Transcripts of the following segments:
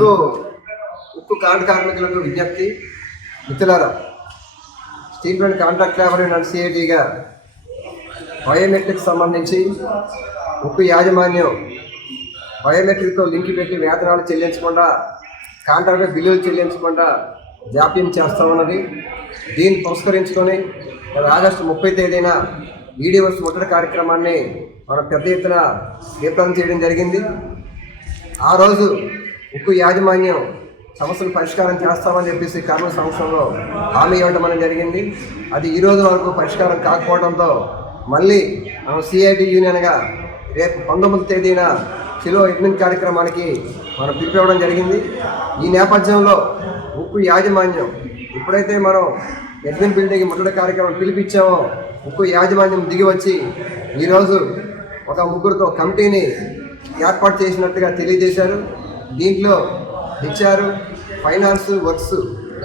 ఉక్కు ఉక్కు కాంట కార్మికులకు విజ్ఞప్తి. మిత్రులారా steel plant contract labour and సిఐటిగా biometric సంబంధించి ఉక్కు యాజమాన్యం బయోమెట్రిక్తో లింక్ పెట్టి వేతనాలు చెల్లించకుండా కాంట్రాక్ట్ బిల్లులు చెల్లించకుండా జాప్యం చేస్తూ ఉన్నది. దీన్ని పురస్కరించుకొని ఆగస్టు ముప్పై తేదీన ఈడీవర్స్ ముట్టడి కార్యక్రమాన్ని మనం పెద్ద ఎత్తున దీపావళి చేయడం జరిగింది. ఆ రోజు ఉక్కు యాజమాన్యం సమస్యలు పరిష్కారం చేస్తామని చెప్పేసి కార్మిక సంవత్సరంలో హామీ ఇవ్వడం అనేది జరిగింది. అది ఈ రోజు వరకు పరిష్కారం కాకపోవడంతో మళ్ళీ మనం సిఐటి యూనియన్గా రేపు పంతొమ్మిది తేదీన చిలో అడ్మిన్ కార్యక్రమానికి మనం పిలిపివ్వడం జరిగింది. ఈ నేపథ్యంలో ఉక్కు యాజమాన్యం ఎప్పుడైతే మనం అడ్మిన్ బిల్డింగ్ ముట్టడి కార్యక్రమం పిలిపించామో ఉక్కు యాజమాన్యం దిగి వచ్చి ఈరోజు ఒక ముగ్గురుతో కమిటీని ఏర్పాటు చేసినట్టుగా తెలియజేశారు. దీంట్లో హెచ్ఆర్ ఫైనాన్స్ వర్క్స్.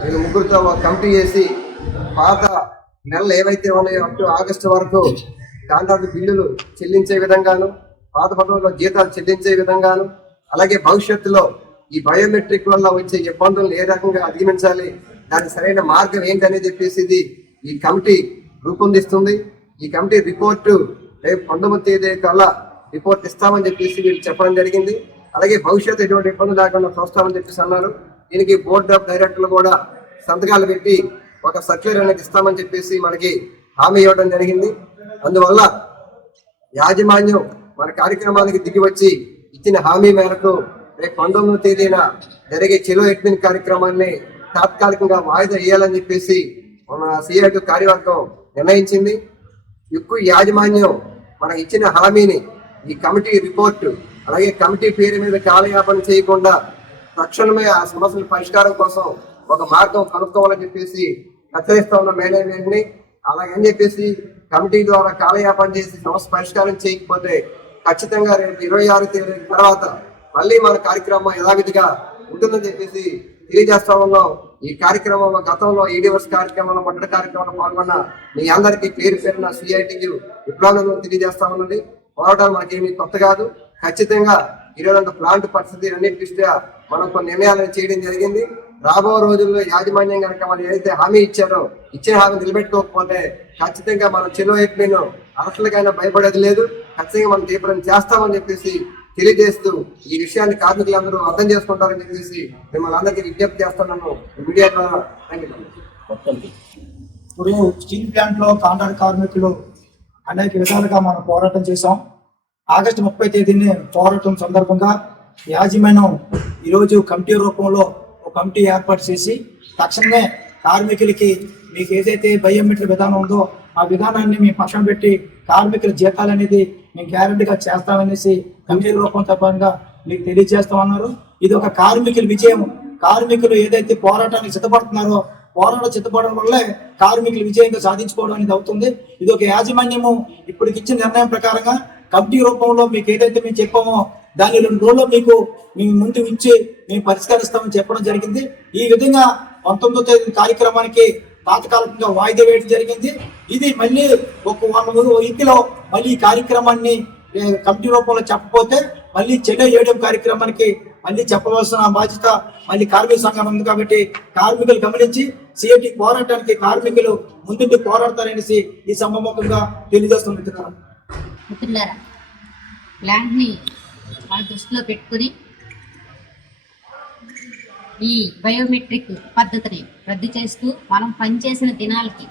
నేను ముగ్గురుతో ఒక కమిటీ చేసి పాత నెలలు ఏవైతే ఉన్నాయో అప్ ఆగస్టు వరకు కాంట్రాక్ట్ బిల్లులు చెల్లించే విధంగాను పాత పద్ధతిలో జీతాలు చెల్లించే విధంగాను అలాగే భవిష్యత్తులో ఈ బయోమెట్రిక్ వల్ల వచ్చే ఇబ్బందులను ఏ రకంగా అధిగమించాలి దానికి సరైన మార్గం ఏంటనేది చెప్పేసి ఇది ఈ కమిటీ రూపొందిస్తుంది. ఈ కమిటీ రిపోర్టు రేపు పంతొమ్మిది తేదీ కల్లా రిపోర్ట్ ఇస్తామని చెప్పేసి వీళ్ళు చెప్పడం జరిగింది. అలాగే భవిష్యత్తు ఎటువంటి ఇబ్బంది లేకుండా చూస్తామని చెప్పేసి అన్నారు. దీనికి బోర్డ్ ఆఫ్ డైరెక్టర్లు కూడా సంతకాలు పెట్టి ఒక సర్క్యులర్ అనేది ఇస్తామని చెప్పేసి మనకి హామీ ఇవ్వడం జరిగింది. అందువల్ల యాజమాన్యం మన కార్యక్రమానికి దిగి వచ్చి ఇచ్చిన హామీ మేరకు రేపు పంతొమ్మిదో తేదీన జరిగే చెలో అడ్మిన్ కార్యక్రమాన్ని తాత్కాలికంగా వాయిదా వేయాలని చెప్పేసి మన సిఐటి కార్యవర్గం నిర్ణయించింది. ఎక్కువ యాజమాన్యం మనకి ఇచ్చిన హామీని ఈ కమిటీ రిపోర్టు అలాగే కమిటీ పేరు మీద కాలయాపన చేయకుండా తక్షణమే ఆ సమస్యల పరిష్కారం కోసం ఒక మార్గం కనుక్కోవాలని చెప్పేసి హెచ్చరిస్తా ఉన్న మేనేజ్మెంట్ని అలాగని చెప్పేసి కమిటీ ద్వారా కాలయాపన చేసి సమస్య పరిష్కారం చేయకపోతే ఖచ్చితంగా రేపు ఇరవై ఆరు తేదీ తర్వాత మళ్ళీ మన కార్యక్రమం యథావిధిగా ఉంటుందని చెప్పేసి తెలియజేస్తా ఉన్నాం. ఈ కార్యక్రమంలో గతంలో ఈడివర్స్ కార్యక్రమంలో మొదటి కార్యక్రమంలో పాల్గొన్న మీ అందరికీ పేరు పేరున సిఐటియు విప్లవం తెలియజేస్తా ఉన్నది. పోరాటాలు మనకేమీ కొత్త కాదు. ఖచ్చితంగా ఈరోజు ప్లాంట్ పరిస్థితి అన్నిటి దృష్ట్యా మనం కొన్ని నిర్ణయాలను చేయడం జరిగింది. రాబో రోజుల్లో యాజమాన్యం కనుక వాళ్ళు ఏదైతే హామీ ఇచ్చారో ఇచ్చిన హామీ నిలబెట్టుకోకపోతే ఖచ్చితంగా మనం చెలో ఎక్కిపోయిన అరసలకైనా భయపడేది లేదు. ఖచ్చితంగా మనం తీవ్రం చేస్తామని చెప్పేసి తెలియజేస్తూ ఈ విషయాన్ని కార్మికులందరూ అర్థం చేసుకుంటారని చెప్పేసి మిమ్మల్ని అందరికీ విజ్ఞప్తి చేస్తున్నాను. మీడియా ద్వారా ఇప్పుడు స్టీల్ ప్లాంట్లో కాంట్రాక్ట్ కార్మికులు అనేక విధాలుగా మనం పోరాటం చేశాం. ఆగస్టు ముప్పై తేదీని పోరాటం సందర్భంగా యాజమాన్యం ఈరోజు కమిటీ రూపంలో ఒక కమిటీ ఏర్పాటు చేసి తక్షణమే కార్మికులకి మీకు ఏదైతే బయోమెట్రిక్ విధానం ఉందో ఆ విధానాన్ని మేము పక్షం పెట్టి కార్మికుల జీతాలు అనేది మేము గ్యారంటీగా చేస్తామనేసి కమిటీ రూపం తప్పగా మీకు తెలియజేస్తామన్నారు. ఇది ఒక కార్మికుల విజయం. కార్మికులు ఏదైతే పోరాటానికి సిద్ధపడుతున్నారో పోరాటం సిద్ధపడడం వల్లే కార్మికులు విజయంగా సాధించుకోవడం అనేది అవుతుంది. ఇది ఒక యాజమాన్యము ఇప్పటికి ఇచ్చిన నిర్ణయం ప్రకారంగా కమిటీ రూపంలో మీకు ఏదైతే మేము చెప్పామో దాని రెండు రోజుల్లో మీకు మేము ముందు ఇచ్చి మేము పరిష్కరిస్తామని చెప్పడం జరిగింది. ఈ విధంగా పంతొమ్మిదో తేదీ కార్యక్రమానికి తాత్కాలికంగా వాయిదా వేయడం జరిగింది. ఇది మళ్ళీ ఒక వన్ ఇంటిలో మళ్ళీ ఈ కార్యక్రమాన్ని కమిటీ రూపంలో చెప్పకపోతే మళ్ళీ చెన్నై ఏడియం కార్యక్రమానికి మళ్ళీ చెప్పవలసిన బాధ్యత మళ్ళీ కార్మిక సంఘం ఉంది కాబట్టి కార్మికులు గమనించి సిఐటి పోరాటానికి కార్మికులు ముందుండి పోరాడతారనేసి ఈ సంబంధంగా తెలియజేస్తున్నారు మిత్రులారా ల్యాండ్ని మన దృష్టిలో పెట్టుకుని ఈ బయోమెట్రిక్ పద్ధతిని రద్దు చేస్తూ మనం పనిచేసిన దినాలకి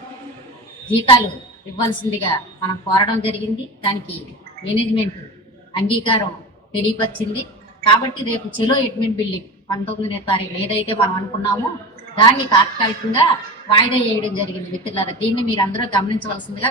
జీతాలు ఇవ్వాల్సిందిగా మనం కోరడం జరిగింది. దానికి మేనేజ్మెంట్ అంగీకారం తెలియపరిచింది. కాబట్టి రేపు చెలో అడ్మిట్ బిల్డింగ్ పంతొమ్మిదో తారీఖు ఏదైతే మనం అనుకున్నామో దాన్ని తాత్కాలికంగా వాయిదా వేయడం జరిగింది మిత్రులారా. దీన్ని మీరు అందరూ గమనించవలసిందిగా